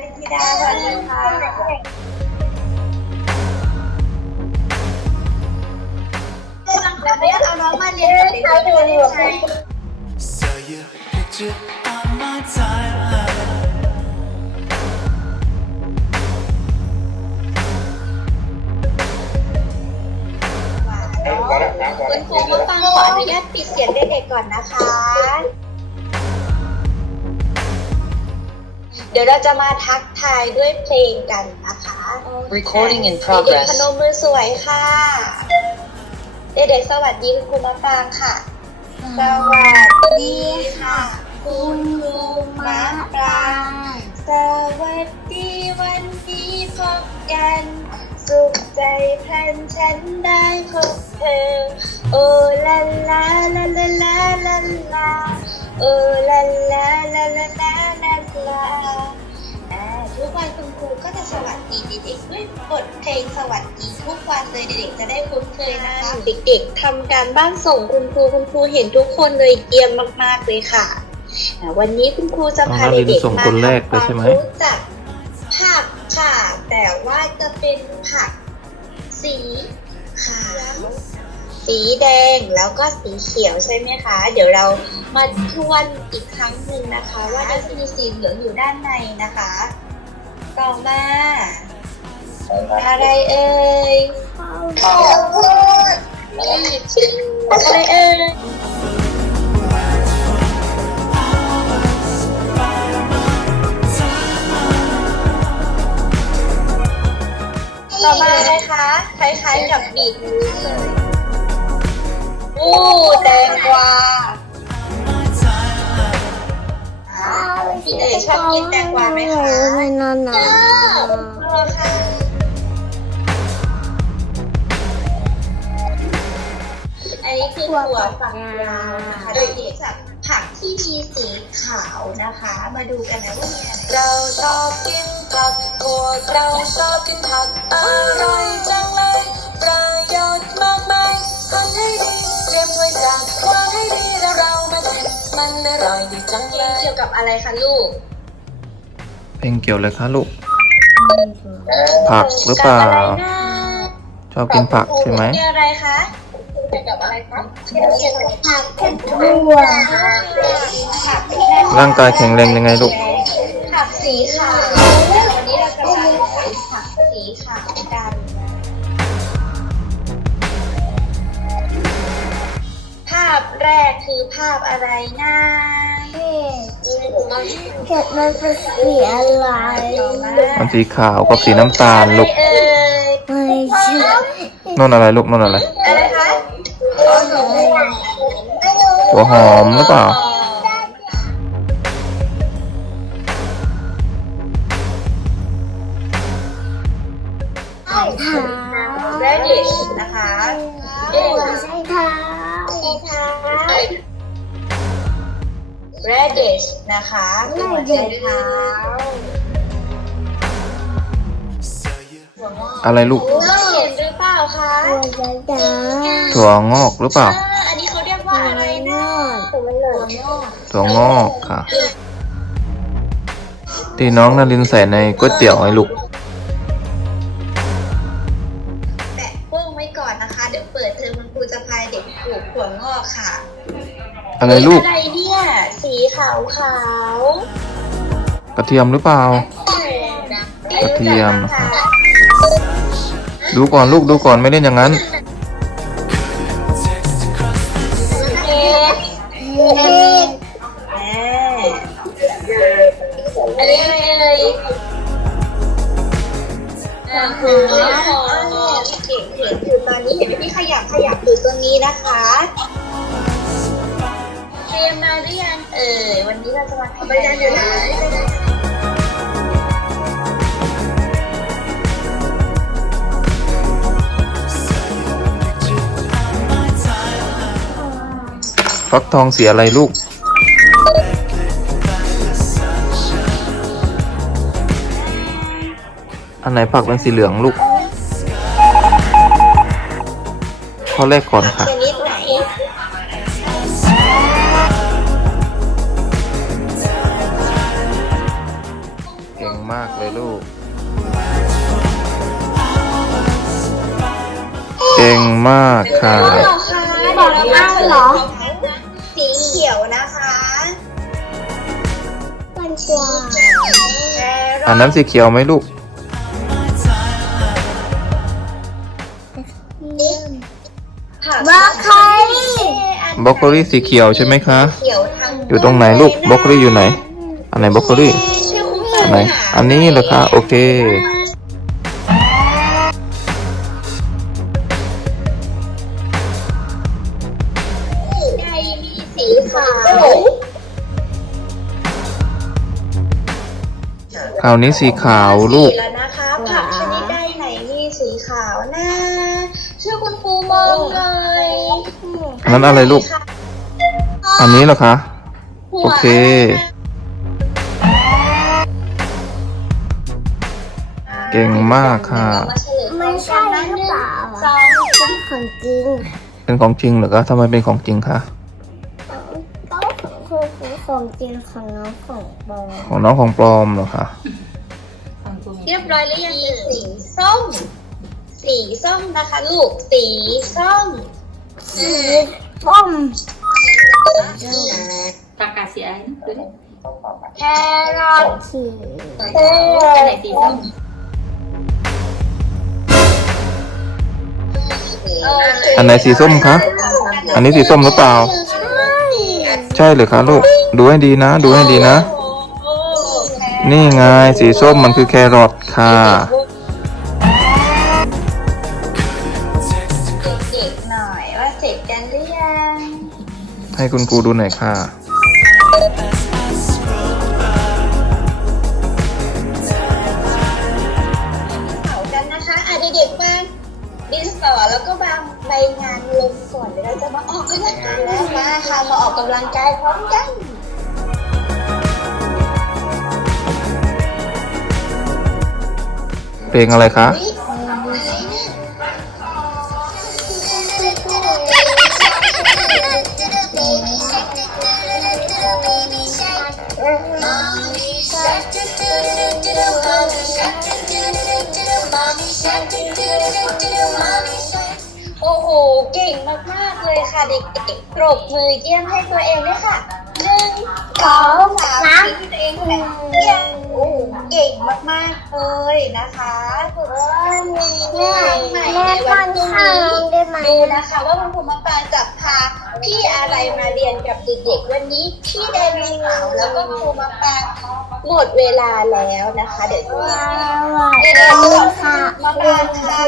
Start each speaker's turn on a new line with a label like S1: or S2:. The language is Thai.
S1: ค่ะนารินทิดาสวัสดีค่ะวันนี้เอาน้องมาเรียนกับเด็กๆได้ไหม
S2: Saw your picture on my timeline.
S1: คุณครูมาฟังขออนุญาตปิดเสียงเด็กๆก่อนนะคะ เดี๋ยวเราจะมาทักทายด้วยเพลงกันนะคะ
S3: Recording in
S1: เด็กๆ
S3: progress.
S1: พนมมือสวยค่ะ เด็กๆสวัสดีคุณครูมาฟังค่ะ สวัสดีค่ะ คุณครูมาปราง สวัสดีวันนี้พบกัน สุขใจพลันฉันได้พบเธอ โอลาลาลาลาลาลาลาโอลาลาลาลาลาลาทุกวันคุณครูก็จะสวัสดีเด็กๆด้วยบทเพลงสวัสดีทุกวันเลยเด็กๆจะได้คุ้นเคยนะคะเด็กๆทำการบ้านส่งคุณครูคุณครูเห็นทุกคนเลยเยี่ยมมากๆเลยค่ะ วันนี้คุณครูจะพาเด็กๆมาทำความรู้จักผักค่ะ แต่ว่าจะเป็นผักสี สีแดงแล้วก็สีเขียวใช่ไหมคะ เดี๋ยวเรามาทวนอีกครั้งหนึ่งนะคะ ว่าจะมีสีเหลืองอยู่ด้านในนะคะ ต่อมาอะไรเอ่ยข้าวโพดอะไรเอ่ยต่อมาอะไรคะ คล้ายๆกับบีทรูทเลยอู้แต งกวาเอ๋ชอบกินแตงกวาไหมคะ
S4: ไม่นอนหนา
S1: ชอบค่ะอันนี้คือถั่วฝักยาวนะคะเด็กๆจากผักที่มีสีขาวนะคะ มาดูกันนะว่ามีอะไร
S3: เราชอบกินผักพวเราชอบกินผักอร่อยจังเลยประโยชน์มากมายทำให้ดี เตรียมถ้วยจัดวางให้ดีแล้วเรามาชิมมันอร่อยดีจัง
S1: เพ
S3: เล
S1: ลง
S3: ย
S1: เกี่ยวกับอะไรคะลูก
S5: เพลงเกี่ยวเลยคะลูก ผักหรือเปล่า
S1: กับอะไรนะ
S5: ชอบกินผักใช่ไหม
S1: เกี่ยวอะไรคะเกี่ยวกับอะไรคะเกี่ยวกับผักเป็น
S4: ทั่ว
S1: ผัก
S5: ร่างกายแข็งแรงยังไงลูก
S1: ผักสีขาว คือภาพอะไรนะ
S4: เห็ดมันเป็นสีอะไร
S5: มันสีขาวกับสีน้ำตาลลูก
S1: อะไรเอ่ย
S4: ไม่ใช่
S5: นนอะไรลูกนนอะไร
S1: อะไรคะ
S5: หัวหอมหรือเปล่า
S4: เท้า
S1: radish นะคะ
S4: ใช่เท้
S1: radish นะคะหัวใจเท้า
S2: Saw you
S5: อะไรลูก
S1: เห็นหรือเปล่าคะ
S4: หัวใจเท้า
S5: ถั่วงอกหรือเปล่า
S1: อ่า อันนี้เขาเรียกว่าอะไรนะตัวงอก
S5: ถั่วงอกค่ะ ที่น้องนารินใส่ในก๋วยเตี๋ยวไอ้ลูก
S1: แปะโป้งไว้ก่อนนะคะ เดี๋ยวเปิดเทอมคุณครูจะพายเด็กปลูกถั่วงอกค่ะ
S5: อะไรลูก
S1: อะไรเนี่ยสี ขาวขาว
S5: กระเทียมหรือเปล่า กระเทียมนะคะดูก่อนลูกดูก่อนไม่เล่นอย่างนั้น
S2: text across
S1: เค้ก
S4: เห็ด
S1: อ่าอันนี้อะไรเอ่ยอ่าหัวหอมเก่งเห็นอยู่ตอนนี้เห็นไหมพี่ขยับขยับอยู่ตรงนี้นะคะเตรีย มมาหรือยังเอ่ยวันนี้เราจะมาทำอะไรอยู่นะ
S5: ฟักทองสีอะไรลูก อันไหนผักเป็นสีเหลืองลูก ข้อแรกก่อนค่ะ มากเลยลูกเก่งมากค่ะ
S1: เหรอคะเดี๋ยวเรามาเฉลยสีเขียวนะคะ
S4: มันกว่า
S1: แครอท
S5: อันนั้นสีเขียวไหมลูก
S1: ผัก
S4: บรอกโคลี
S5: บรอกโคลีสีเขียวใช่ไหมคะ
S1: เขียวทั้ง
S5: อยู่ตรงไหนลูกบรอกโคลีอยู่ไหน อันไหนบรอกโคลี
S1: ชื่อคุณ
S5: อัน ไหนอันนี้เหรอคะโอเค
S1: ใดมีสีขาว
S5: คราวนี้สีขาวลูก
S1: สีแล้วนะคะผักชนิดใดไหนมีสีขาวนะชื่อคุณครูมองหน่อย
S5: อันนั้นอะไรลูก อันนี้เหรอคะ โอเค เก่งมากค่ะ
S1: มาเฉลย
S4: ไม่ใช่หรือเปล่า
S1: สอง
S4: เป็นของจริง
S5: เป็นของจริงเหรอคะทำไมเป็นของจริงคะ
S4: ก็คือคือของจริงของน้องของบอล
S5: ของน้องของปลอมเหรอคะ
S1: เรียบร้อยหรือยังสีส้ม สีส้มนะคะลูกสีส้ม
S4: สีส้ม
S6: ปากกาสีอะไรนะดูดิ
S1: แครอท
S4: สี
S6: อันไหนสีส้ม
S5: อันไหนสีส้มคะ อันนี้สีส้มหรือเปล่า ใช่เลยคะลูก ดูให้ดีนะ ดูให้ดีนะ นี่ไงสีส้มมันคือแครอทค่ะ
S1: เด็กๆหน่อยว่าเสร็จกันหรือยัง
S5: ให้คุณครูดูหน่อยค่ะ
S1: ก็วางานลงก่อนเดี๋ยวเราจะมาออกกำลังกายแล้วมาค่ะมาออกกำลังกายพร้อมกัน
S5: เพลงอะไรคะ
S1: อุ๊ยอะไรเนี่ยโอ้โห เก่งมากๆเลยค่ะเด็กๆปรบมือเยี่ยมให้ตัวเองด้วยค่ะหนึ่งสองสามสี่ตัวเองเยี่ยมโอ้เก่งมากๆเลยนะคะฝึกซ้อมมีเรื่ใหม่ในวันพรุ่งนี้ดูนะคะ ว่าคุณครูมะปรางจะพาพี่อะไรมาเรียนกับเด็กๆวันนี้พี่ไดโนเสาร์แล้วก็ครูมะปรางหมดเวลาแล้วนะคะ เดี๋ยวจะ
S4: ส
S1: มี
S4: วัส
S1: เดี๋ยว
S4: ดี
S1: เราจะ
S4: ค่ะ
S1: มาปรางค่ะ